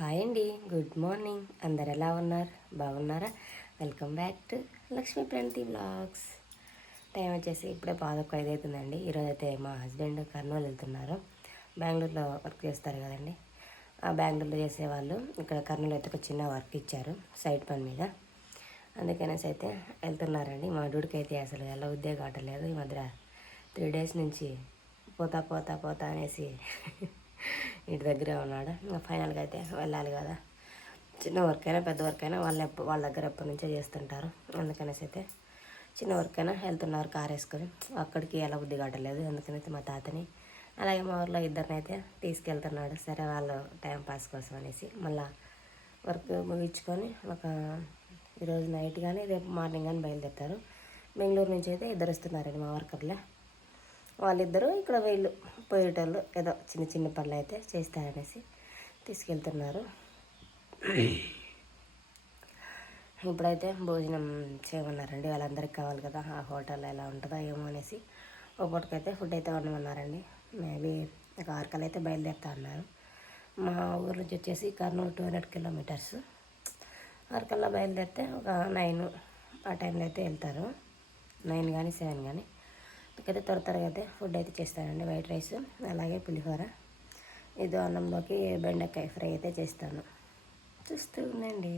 Hi అండి. Good morning. అందరు ఎలా ఉన్నారు? బాగున్నారా? Welcome back to Lakshmi Pranathi blogs time వచ్చేసి ఇప్పుడే పాదొక్క ఐదు అవుతుందండి ఈరోజు అయితే మా హస్బెండ్ కర్నూలు వెళ్తున్నారు. బెంగళూరులో వర్క్ చేస్తారు కదండి. ఆ బెంగళూరులో చేసేవాళ్ళు ఇక్కడ కర్నూలు అయితే ఒక చిన్న వర్క్ ఇచ్చారు సైట్ పని మీద. అందుకనేసి అయితే వెళ్తున్నారండి. మా డ్యూటీకి అయితే అసలు ఎలా ఉద్యోగం ఆటలేదు. ఈ మధ్య త్రీ డేస్ నుంచి పోతా పోతా పోతా అనేసి ఇంటి దగ్గరే ఉన్నాడు. ఇంకా ఫైనల్గా అయితే వెళ్ళాలి కదా. చిన్న వర్క్ అయినా పెద్ద వర్క్ అయినా వాళ్ళ వాళ్ళ దగ్గర ఎప్పటి నుంచో చేస్తుంటారు. అందుకనేసి అయితే చిన్న వర్క్ అయినా వెళ్తున్నారు కార్ వేసుకొని. అక్కడికి ఎలా బుద్ధి కట్టలేదు అందుకనైతే మా తాతని అలాగే మా ఊర్లో ఇద్దరిని అయితే తీసుకెళ్తున్నాడు. సరే వాళ్ళు టైం పాస్ కోసం అనేసి మళ్ళీ వర్క్ ముగించుకొని ఒక ఈరోజు నైట్ కానీ రేపు మార్నింగ్ కానీ బయలుదేరుతారు. బెంగళూరు నుంచి అయితే ఇద్దరు వస్తున్నారండి మా వర్కర్లే. వాళ్ళిద్దరూ ఇక్కడ వీళ్ళు పోయేటోళ్ళు ఏదో చిన్న చిన్న పనులు అయితే చేస్తారనేసి తీసుకెళ్తున్నారు. ఇప్పుడైతే భోజనం చేయమన్నారండి. వాళ్ళందరికీ కావాలి కదా. ఆ హోటల్ ఎలా ఉంటుందో ఏమో అనేసి ఒకటికైతే ఫుడ్ అయితే వండమన్నారండి. మేబీ ఒక ఆరుకలు అయితే బయలుదేరుతా అన్నారు. మా ఊరు నుంచి వచ్చేసి కర్నూలు టూ హండ్రెడ్ కిలోమీటర్స్. ఆరుకల్లా బయలుదేరితే ఒక నైన్ ఆ టైంలో అయితే వెళ్తారు. నైన్ కానీ సెవెన్ కానీ. అయితే త్వర త్వరగా అయితే ఫుడ్ అయితే చేస్తానండి. వైట్ రైస్ అలాగే పులిహోర. ఇదో అన్నంలోకి బెండకాయ ఫ్రై అయితే చేస్తాను. చూస్తూ ఉండండి.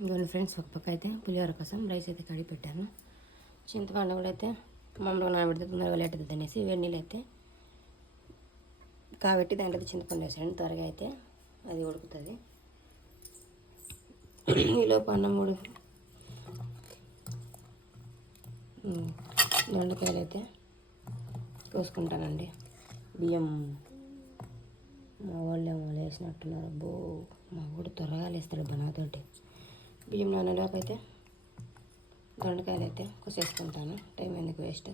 ఇదిగోండి ఫ్రెండ్స్ ఒక పక్క అయితే పులిహోర కోసం రైస్ అయితే కడిగి పెట్టాను. చింతపండు కూడా అయితే మామూలుగా నానబెడితే తొందరగా లేటది అనేసి వేడి నీళ్ళు అయితే కాబట్టి దాంట్లో అయితే చింతపండు వేసాను త్వరగా అయితే అది ఉడుకుతుంది. ఈలోపు అన్నం కూడా దొండకాయలు అయితే కోసుకుంటానండి. బియ్యం మా వాళ్ళు ఏమో లేసినట్టున్నారు అబ్బో మా వాడు త్వరగా లేస్తాడు బనాతోటి బియ్యం నానలోపు అయితే దొండకాయలు అయితే కోసేసుకుంటాను. టైం ఎందుకు వేస్ట్?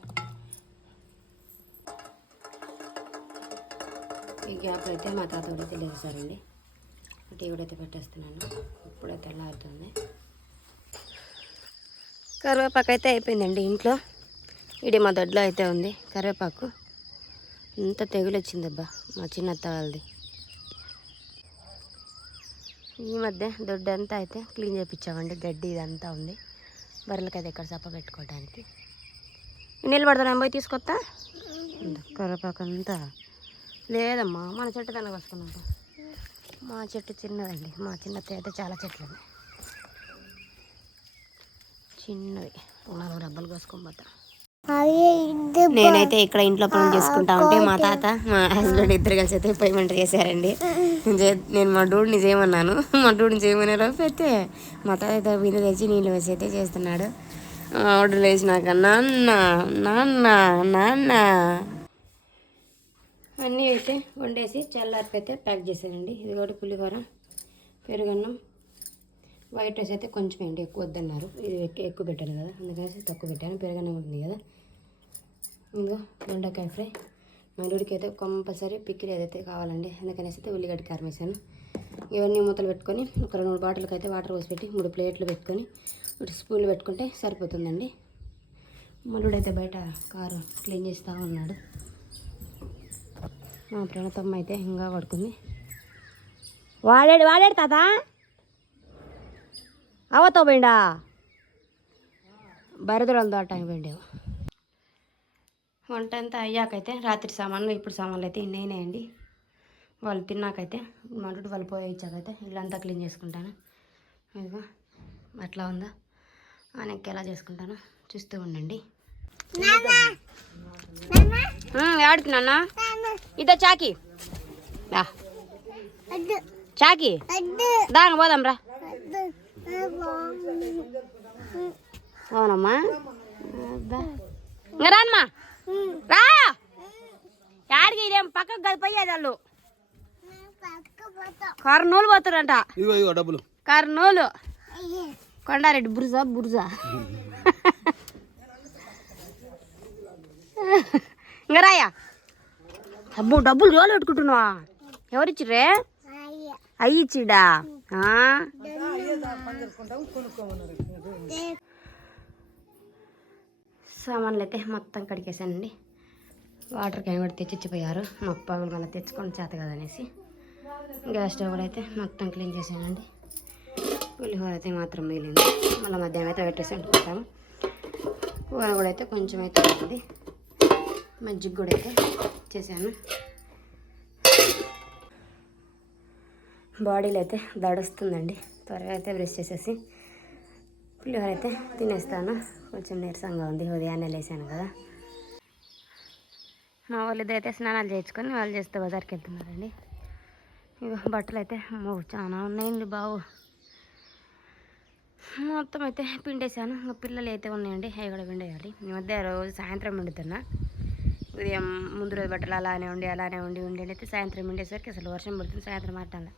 ఈ గ్యాప్ అయితే మా తాత కూడా అయితే లేచారండి టీ కూడా అయితే పెట్టేస్తున్నాను. ఇప్పుడైతే తెల్లారుతుంది. కరివేపాకు అయితే అయిపోయిందండి ఇంట్లో. ఇది మా దొడ్లో అయితే ఉంది కరివేపాకు. ఇంత తెగులు వచ్చిందబ్బా మా చిన్నత్త వాళ్ళది ఈ మధ్య దొడ్డు అంతా అయితే క్లీన్ చేయించామండి గడ్డి ఇదంతా ఉంది. బర్రెలకి అయితే ఇక్కడ సప్ప పెట్టుకోవడానికి నీళ్ళు పడతాను పోయి తీసుకొస్తా కరివేపాకు అంతా లేదమ్మా మన చెట్టు దాన్ని వస్తున్నాం మా చెట్టు చిన్నదండి. మా చిన్నత్త అయితే చాలా చెట్లు ఉన్నాయి చిన్నవి. నాలుగు డబ్బాలు కోసుకొని పోతా. నేనైతే ఇక్కడ ఇంట్లో పనులు చేసుకుంటా ఉంటే మా తాత మా హస్బెండ్ ఇద్దరు కలిసి అయితే వంట చేశారండి. నేను మా డూడిని చేయమన్నాను. మా డూడిని చేయమనే అయితే మా తాత అయితే బిందె తెచ్చి నీళ్ళు వేసి అయితే చేస్తున్నాడు. ఆవిడ లేచినాక నాన్న నాన్న నాన్న. అన్నీ అయితే వండేసి చల్లారిపి అయితే ప్యాక్ చేశానండి. ఇది కూడా పులిహోర పెరుగన్నం వైట్ రైస్ అయితే కొంచెం అండి ఎక్కువ వద్దన్నారు. ఇది ఎక్కువ ఎక్కువ పెట్టాను కదా అందుకనేసి తక్కువ పెట్టాను. పెరగనే ఉంటుంది కదా. ఇంకా దొండకాయ ఫ్రై. మరుడికి అయితే కంపల్సరీ పిక్కిలి ఏదైతే కావాలండి అందుకనేసి అయితే ఉల్లిగడ్డ కారం వేసాను. ఇవన్నీ మూతలు పెట్టుకొని ఒక రెండు మూడు బాటిల్కి అయితే వాటర్ పోసి పెట్టి మూడు ప్లేట్లు పెట్టుకొని ఒక స్పూన్లు పెట్టుకుంటే సరిపోతుందండి. మల్లుడు అయితే బయట కారు క్లీన్ చేస్తూ ఉన్నాడు. మా ప్రణతమ్మ అయితే ఇంకా పడుకుంది. వాడాడు వాడాడు తాత. అవతో పోయిండా? బరదలు తోటానికి పోయిండేవు వంట అంతా అయ్యాకైతే రాత్రి సామాన్లు ఇప్పుడు సామాన్లు అయితే ఇన్ని అయినాయండి వాళ్ళు తిన్నాకైతే మటుడు వాళ్ళు పోయి ఇచ్చాకైతే ఇల్లంతా క్లీన్ చేసుకుంటాను. ఇదిగో అట్లా ఉందా? ఆయనకి ఎలా చేసుకుంటానో. చూస్తూ ఉండండి. ఆడికి నాన్న. ఇదో చాకి. రా చాకి. దాని పోదాం రా అవునమ్మా. ఇంకా రానమ్మా. రా. యాడికి ఇదేం పక్కకు కాదు పోయేది వాళ్ళు? కర్నూలు పోతారంట డబ్బులు. కర్నూలు. కొండారెడ్డి బుర్జా బుర్జా. ఇంకా రాయా అబ్బో డబ్బులు రోజులు పెట్టుకుంటున్నావా? ఎవరిచ్చిర్రే? అయ్యి. ఇచ్చిడా ఆ? సామాన్లు అయితే మొత్తం కడిగేశానండి. వాటర్ క్యాన్ కూడా తెచ్చిచ్చిపోయారు మా మళ్ళీ తెచ్చుకొని చేత కదనేసి. గ్యాస్ స్టవ్ కూడా అయితే మొత్తం క్లీన్ చేశానండి. పులిహోర అయితే మాత్రం మిగిలింది. మళ్ళీ మధ్యాహ్నం అయితే పెట్టేసి వండుకుంటాము కూర కూడా అయితే కొంచెం అయితే ఉంటుంది మజ్జిగ కూడా అయితే చేశాను. బాడీలో అయితే దడుస్తుందండి. త్వరగా అయితే బ్రష్ చేసేసి పులిహోర అయితే తినేస్తాను. కొంచెం నీరసంగా ఉంది ఉదయాన్నే లేసాను కదా. మా వాళ్ళు అయితే స్నానాలు చేయించుకొని వాళ్ళు చేస్తే బజార్కి వెళ్తున్నారండి. ఇక బట్టలు అయితే చాలా ఉన్నాయండి బావు మొత్తం అయితే పిండేశాను. ఇంకా పిల్లలు అయితే ఉన్నాయండి అవి కూడా పిండేయాలి. ఈ మధ్య రోజు సాయంత్రం పిండుతున్నా. ఉదయం ముందు రోజు బట్టలు అలానే ఉండి అలానే ఉండి ఉండి అయితే సాయంత్రం పిండేసరికి అసలు వర్షం పడుతుంది సాయంత్రం ఆటంలో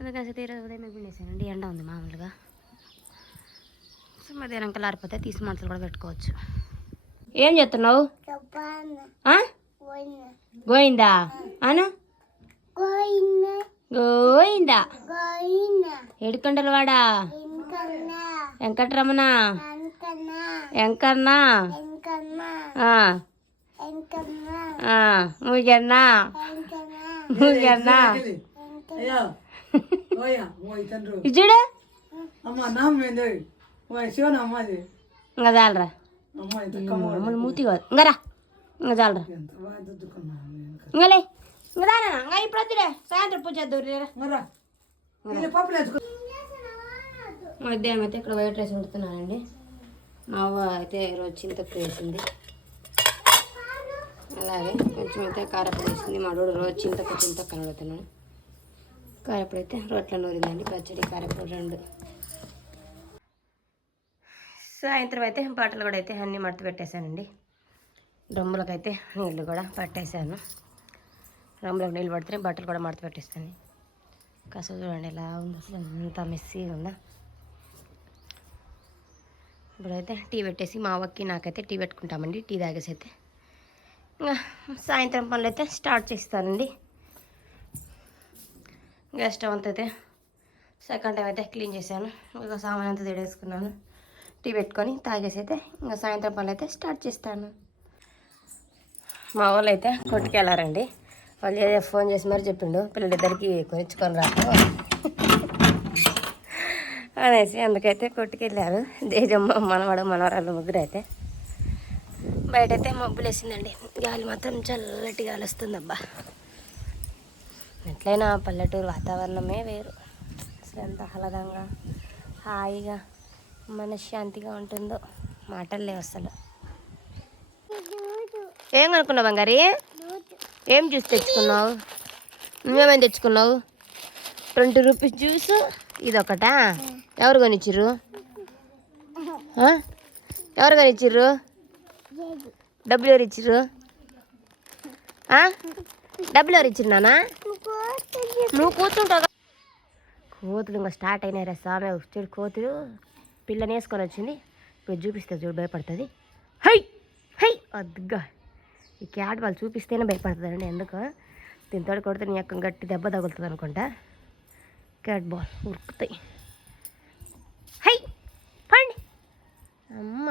అందుకని ఈరోజు ఉదయం పిండేశానండి ఎండ ఉంది మామూలుగా. సో మధ్యాహ్నం కల్లా ఆరిపోతే తీసి మనసులు కూడా పెట్టుకోవచ్చు. ఏం చేస్తున్నావు? గోయిందా? అను? గోయిందా? ఏడుకొండల వాడా? వెంకటరమణ? వెంకన్న. ముజన్న ముజన్న ఇంకా చాలరా. మూతి కాదు. ఇంకా రా. ఇంకా చాలరా. లే. ఇప్పుడు వద్దులే. సాయంత్రం పూజ మధ్యాహ్నం అయితే ఇక్కడ వైట్ రైస్ వండుతున్నానండి. మా అవ్వ అయితే ఈరోజు చింతకు వేసింది. అలాగే కొంచెం అయితే కారపొడి వేసింది. మా రోజు చింతకు చింతకు కనబడుతున్నాను కారపొడి అయితే రోట్లో నూరిందండి పచ్చడి కారపొడి రెండు. సాయంత్రం అయితే బట్టలు కూడా అయితే అన్నీ మడత పెట్టేశానండి. అయితే నీళ్ళు కూడా పట్టేశాను. డ్రమ్ములకు నీళ్ళు పడితేనే బట్టలు కూడా మడత పెట్టేస్తాను. కాసేపు చూడండి ఎలా ఉంది. అసలు అంత మెస్సీగా ఉందా. ఇప్పుడైతే టీ పెట్టేసి మా అవ్వకి నాకైతే టీ పెట్టుకుంటామండి. టీ తాగేసి అయితే. ఇంకా సాయంత్రం పనులు అయితే స్టార్ట్ చేస్తానండి. గ్యాస్ స్టవ్ అంత అయితే సెకండ్ టైం అయితే క్లీన్ చేశాను. ఇంకా సామాన్ అంతా తిడేసుకున్నాను. టీ పెట్టుకొని తాగేసి అయితే ఇంకా సాయంత్రం పనులు అయితే స్టార్ట్ చేస్తాను. మా వాళ్ళు అయితే కొట్టుకెళ్ళారండి వాళ్ళు ఏదో ఫోన్ చేసి మరి చెప్పిండు పిల్లలిద్దరికి కొనిచ్చుకొని రాకు అనేసి అందుకైతే కొట్టుకెళ్ళారు దేజమ్మ మనవాడు మనవరాలు ముగ్గురు అయితే బయటైతే మబ్బులు వేసిందండి గాలి మాత్రం చల్లటి గాలి వస్తుంది అబ్బా ఎట్లయినా పల్లెటూరు వాతావరణమే వేరు. అసలు ఎంత ఆహ్లాదంగా హాయిగా మనశ్శాంతిగా ఉంటుందో మాటలు లేవు అసలు. ఏం కొనుక్కున్నావు బంగారి? ఏం జ్యూస్ తెచ్చుకున్నావు? నువ్వేమేం తెచ్చుకున్నావు? ట్వంటీ రూపీస్ జ్యూస్ ఇది ఒకటా ఎవరు కొనిచ్చిర్రు? ఎవరు కొనిచ్చిర్రు? డబ్బులు ఎవరు ఇచ్చిర్రు? డబ్బులు ఎవరు ఇచ్చిర్రు నాన్న? నువ్వు కూర్చుంటావు కోతులు ఇంకా స్టార్ట్ అయినాయి స్వామి. చూడు కోతులు. పిల్లని వేసుకొని వచ్చింది. ఇప్పుడు చూపిస్తే చూడు భయపడుతుంది. హై! హై! అద్దుగా. ఈ క్యాట్ వాళ్ళు చూపిస్తేనే భయపడుతుందండి ఎందుకు? దీంతో కొడితే నీ యొక్క గట్టి దెబ్బ తగులుతుంది అనుకుంటా. క్యాట్ బాల్ ఉరుకుతాయి. హై! పండి అమ్మ.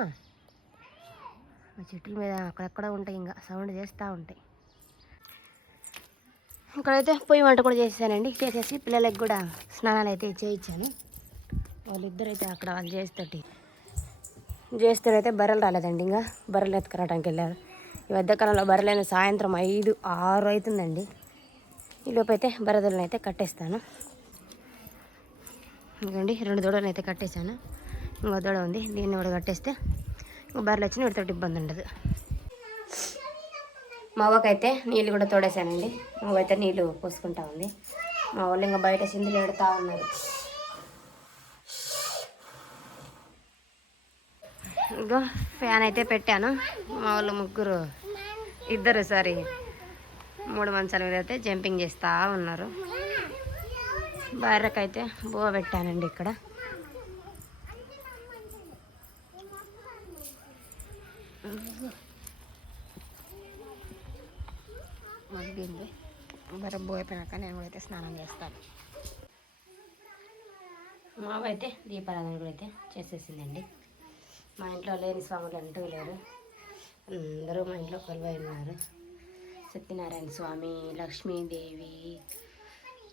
ఆ చెట్ల మీద అక్కడెక్కడ ఉంటాయి ఇంకా. సౌండ్ చేస్తూ ఉంటాయి. ఇక్కడైతే పొయ్యి వంట కూడా చేసానండి చేసేసి పిల్లలకి కూడా స్నానాలు అయితే చేయించాను. వాళ్ళిద్దరైతే అక్కడ వాళ్ళు చేస్తోటి చేస్తూనైతే బర్రెలు రాలేదండి ఇంకా. బర్రెలు ఎత్తుకురావడానికి వెళ్ళారు. ఈ మధ్యకాలంలో బర్రెలైన సాయంత్రం ఐదు ఆరు అవుతుందండి. ఈ అయితే బర్రెదలను అయితే కట్టేస్తాను. ఇంకండి రెండు దూడలను అయితే కట్టేశాను. ఇంకో దూడ ఉంది దీన్ని కూడా కట్టేస్తే ఇంకా బర్రెలు వచ్చిన వీటితో ఇబ్బంది ఉండదు. మా అవ్వకైతే నీళ్ళు కూడా తోడేశానండి. నువ్వైతే నీళ్ళు పోసుకుంటా ఉంది. మా వాళ్ళు ఇంకా బయట సిందులు పెడతా ఉన్నారు. ఇగో ఫ్యాన్ అయితే పెట్టాను. మా వాళ్ళు ముగ్గురు ఇద్దరు సారి మూడు మంచాల మీద అయితే జంపింగ్ చేస్తూ ఉన్నారు. భార్యకైతే బువ పెట్టానండి ఇక్కడ. మగ్గింది బర్రె బువ్వ నేను కూడా అయితే స్నానం చేస్తాను. మావైతే దీపారాధన కూడా అయితే చేసేసిందండి. మా ఇంట్లో లేని స్వాములు అంటూ లేరు. అందరూ మా ఇంట్లో కొలువై ఉన్నారు. సత్యనారాయణ స్వామి లక్ష్మీదేవి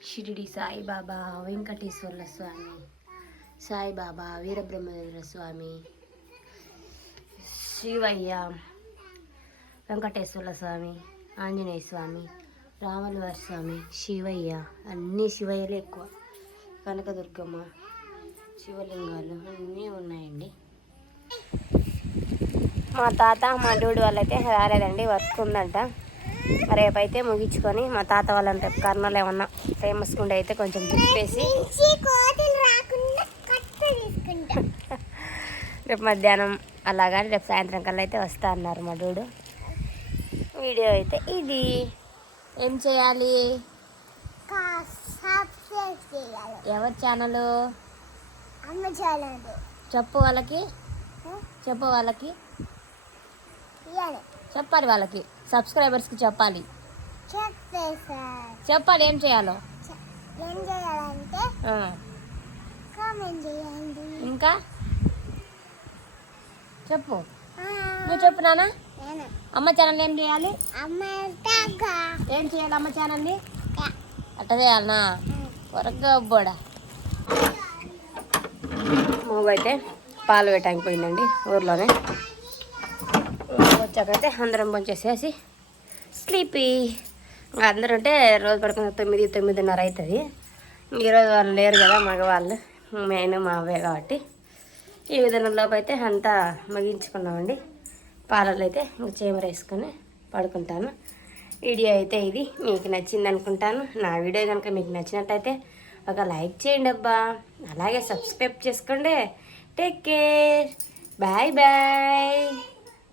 షిరిడి సాయిబాబా వెంకటేశ్వర్ల స్వామి సాయిబాబా వీరబ్రహ్మేంద్ర స్వామి శివయ్య వెంకటేశ్వర్ల స్వామి ఆంజనేయ స్వామి రామలవారి స్వామి శివయ్య అన్నీ శివయ్యలే ఎక్కువ. కనకదుర్గమ్మ శివలింగాలు అన్నీ ఉన్నాయండి. మా తాత మా డూడు వాళ్ళైతే రాలేదండి వర్క్ ఉందంట రేపైతే ముగించుకొని మా తాత వాళ్ళని రేపు కర్నూలు ఏమన్నా ఫేమస్ గుండె అయితే కొంచెం తిప్పేసి రేపు మధ్యాహ్నం అలాగని రేపు సాయంత్రం కల్లా అయితే వస్తా అన్నారు మా డూడు వీడియో అయితే ఇది. ఏం చేయాలి? ఎవరి ఛానల్? చెప్పు వాళ్ళకి. చెప్పు వాళ్ళకి. ఇవ్వాలి చెప్పాలి వాళ్ళకి. సబ్స్క్రైబర్స్కి చెప్పాలి. చెప్పాలి ఏం చేయాలో? ఏం చేయాలంటే కామెంట్ చేయండి ఇంకా? చెప్పు. నువ్వు చెప్పు నానా అమ్మ ఛానల్ ఏం చేయాలి? అమ్మ తాగా. ఏం చేయాలి అమ్మ ఛానల్ని? అట్ట చేయాలనా? త్వరగా అబ్బోడా. మూగైతే పాలు పెట్టడానికి పోయిందండి ఊర్లోనే. వచ్చాకైతే అందరం పంచేసేసి స్లీపీ. అందరూ ఉంటే రోజు పడుకున్న తొమ్మిది తొమ్మిదిన్నర అవుతుంది. ఈరోజు వాళ్ళు లేరు కదా మగవాళ్ళు మెయిన్ మా అవే కాబట్టి ఈ విధానంలోపు అయితే అంతా ముగించుకున్నామండి. పాలలో అయితే ఇంక చీమర వేసుకొని పడుకుంటాను. వీడియో అయితే ఇది. మీకు నచ్చింది అనుకుంటాను నా వీడియో కనుక మీకు నచ్చినట్టయితే ఒక లైక్ చేయండి అబ్బా. అలాగే సబ్స్క్రైబ్ చేసుకోండి. Take care. Bye bye.